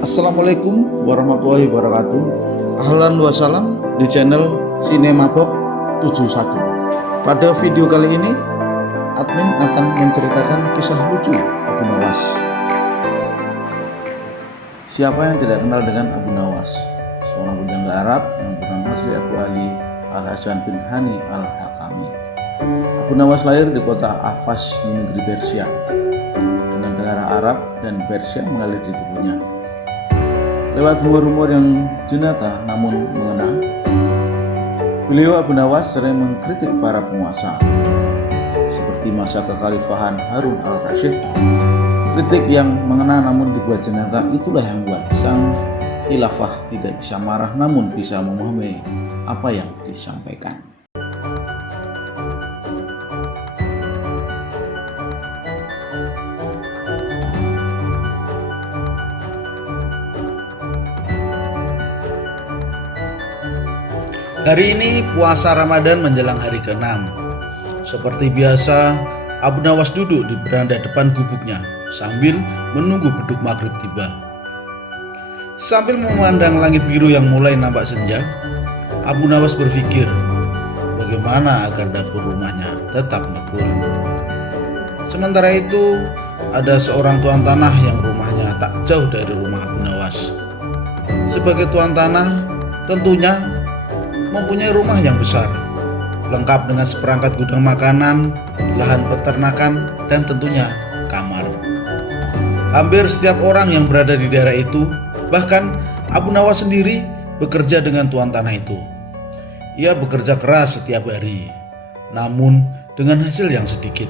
Assalamualaikum warahmatullahi wabarakatuh. Ahlan wa salam di channel Sinemabok 71. Pada video kali ini admin akan menceritakan kisah lucu Abu Nawas. Siapa yang tidak kenal dengan Abu Nawas? Seorang bujangga Arab yang bernama asli Abu Ali Al-Hasan bin Hani Al-Hakami. Abu Nawas lahir di kota Ahvaz di negeri Persia, dengan darah Arab dan Persia mengalir di tubuhnya. Lewat humor-humor yang jenaka namun mengena, beliau Abu Nawas sering mengkritik para penguasa seperti masa kekhalifahan Harun al-Rasyid. Kritik yang mengena namun dibuat jenaka itulah yang membuat sang khilafah tidak bisa marah namun bisa memahami apa yang disampaikan. Hari ini puasa Ramadan menjelang hari ke-6. Seperti biasa, Abu Nawas duduk di beranda depan gubuknya sambil menunggu beduk maghrib tiba. Sambil memandang langit biru yang mulai nampak senja, Abu Nawas berpikir bagaimana agar dapur rumahnya tetap makmur. Sementara itu, ada seorang tuan tanah yang rumahnya tak jauh dari rumah Abu Nawas. Sebagai tuan tanah, tentunya mempunyai rumah yang besar, lengkap dengan seperangkat gudang makanan, lahan peternakan, dan tentunya kamar. Hampir setiap orang yang berada di daerah itu, bahkan Abu Nawas sendiri, bekerja dengan tuan tanah itu. Ia bekerja keras setiap hari, namun dengan hasil yang sedikit.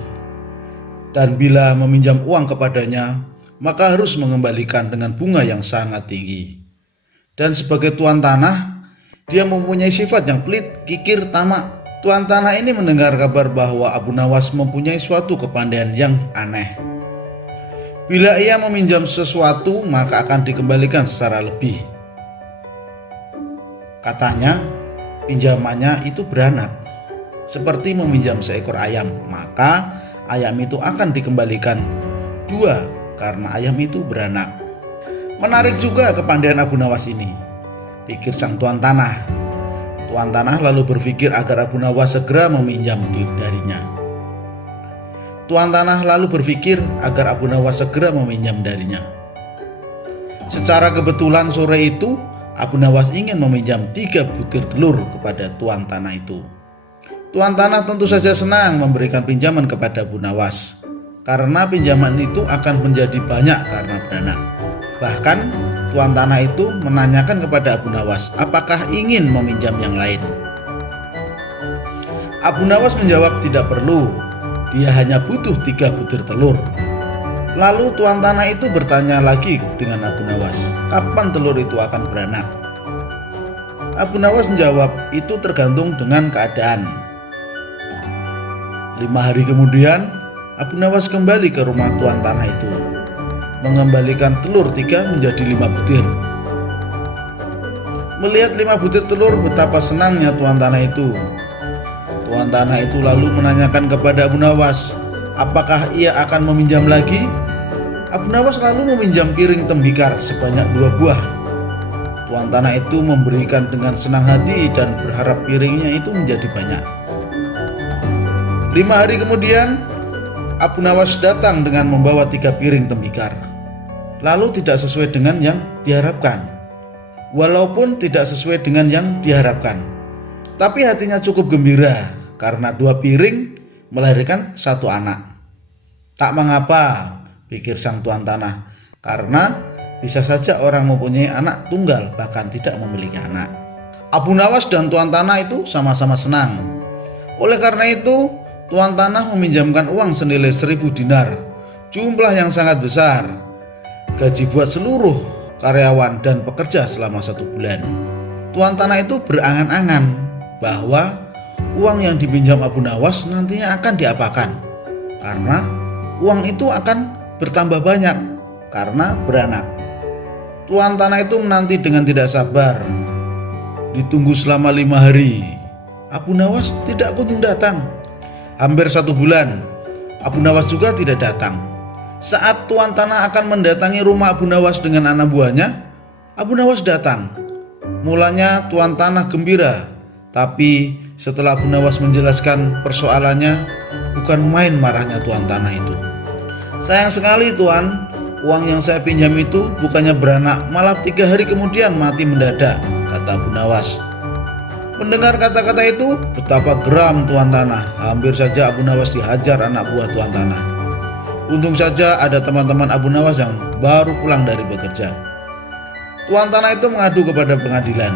Dan bila meminjam uang kepadanya, maka harus mengembalikan dengan bunga yang sangat tinggi. Dan sebagai tuan tanah, dia mempunyai sifat yang pelit, kikir, tamak. Tuan tanah ini mendengar kabar bahwa Abu Nawas mempunyai suatu kepandaian yang aneh. Bila ia meminjam sesuatu, maka akan dikembalikan secara lebih. Katanya, pinjamannya itu beranak. Seperti meminjam seekor ayam, maka ayam itu akan dikembalikan 2 karena ayam itu beranak. Menarik juga kepandaian Abu Nawas ini, pikir sang tuan tanah. Tuan tanah lalu berpikir agar Abu Nawas segera meminjam darinya. Tuan tanah lalu berpikir agar Abu Nawas segera meminjam darinya. Secara kebetulan sore itu Abu Nawas ingin meminjam 3 butir telur kepada tuan tanah itu. Tuan tanah tentu saja senang memberikan pinjaman kepada Abu Nawas, karena pinjaman itu akan menjadi banyak karena beranak. Bahkan tuan tanah itu menanyakan kepada Abu Nawas apakah ingin meminjam yang lain. Abu Nawas menjawab tidak perlu, dia hanya butuh 3 butir telur. Lalu tuan tanah itu bertanya lagi dengan Abu Nawas, kapan telur itu akan beranak? Abu Nawas menjawab, itu tergantung dengan keadaan. 5 hari kemudian, Abu Nawas kembali ke rumah tuan tanah itu, mengembalikan telur 3 menjadi 5 butir. Melihat 5 butir telur, betapa senangnya tuan tanah itu. Tuan tanah itu lalu menanyakan kepada Abu Nawas, apakah ia akan meminjam lagi? Abu Nawas lalu meminjam piring tembikar sebanyak 2 buah. Tuan tanah itu memberikan dengan senang hati dan berharap piringnya itu menjadi banyak. 5 hari kemudian, Abu Nawas datang dengan membawa 3 piring tembikar. Lalu tidak sesuai dengan yang diharapkan. Walaupun tidak sesuai dengan yang diharapkan, tapi hatinya cukup gembira karena 2 piring melahirkan 1 anak. Tak mengapa, pikir sang tuan tanah, karena bisa saja orang mempunyai anak tunggal bahkan tidak memiliki anak. Abu Nawas dan tuan tanah itu sama-sama senang. Oleh karena itu, tuan tanah meminjamkan uang senilai 1000 dinar, jumlah yang sangat besar, gaji buat seluruh karyawan dan pekerja selama 1 bulan. Tuan tanah itu berangan-angan bahwa uang yang dipinjam Abu Nawas nantinya akan diapakan, karena uang itu akan bertambah banyak karena beranak. Tuan tanah itu menanti dengan tidak sabar. Ditunggu selama 5 hari, Abu Nawas tidak kunjung datang. Hampir 1 bulan, Abu Nawas juga tidak datang. Saat tuan tanah akan mendatangi rumah Abu Nawas dengan anak buahnya, Abu Nawas datang. Mulanya tuan tanah gembira, tapi setelah Abu Nawas menjelaskan persoalannya, bukan main marahnya tuan tanah itu. "Sayang sekali tuan, uang yang saya pinjam itu bukannya beranak, malah 3 hari kemudian mati mendadak," kata Abu Nawas. Mendengar kata-kata itu, betapa geram tuan tanah. Hampir saja Abu Nawas dihajar anak buah tuan tanah. Untung saja ada teman-teman Abu Nawas yang baru pulang dari bekerja. Tuan tanah itu mengadu kepada pengadilan.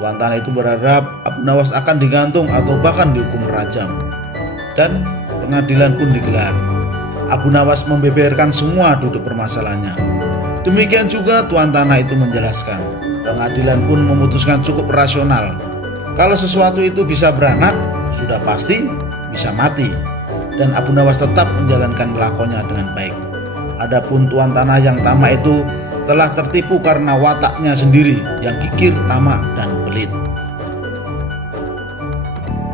Tuan tanah itu berharap Abu Nawas akan digantung atau bahkan dihukum rajam. Dan pengadilan pun digelar. Abu Nawas membeberkan semua duduk permasalahannya. Demikian juga tuan tanah itu menjelaskan. Pengadilan pun memutuskan cukup rasional. Kalau sesuatu itu bisa beranak, sudah pasti bisa mati. Dan Abu Nawas tetap menjalankan lakonnya dengan baik. Adapun tuan tanah yang tamak itu telah tertipu karena wataknya sendiri yang kikir, tamak, dan pelit.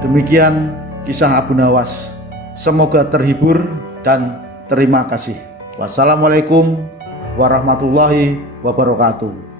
Demikian kisah Abu Nawas. Semoga terhibur dan terima kasih. Wassalamualaikum warahmatullahi wabarakatuh.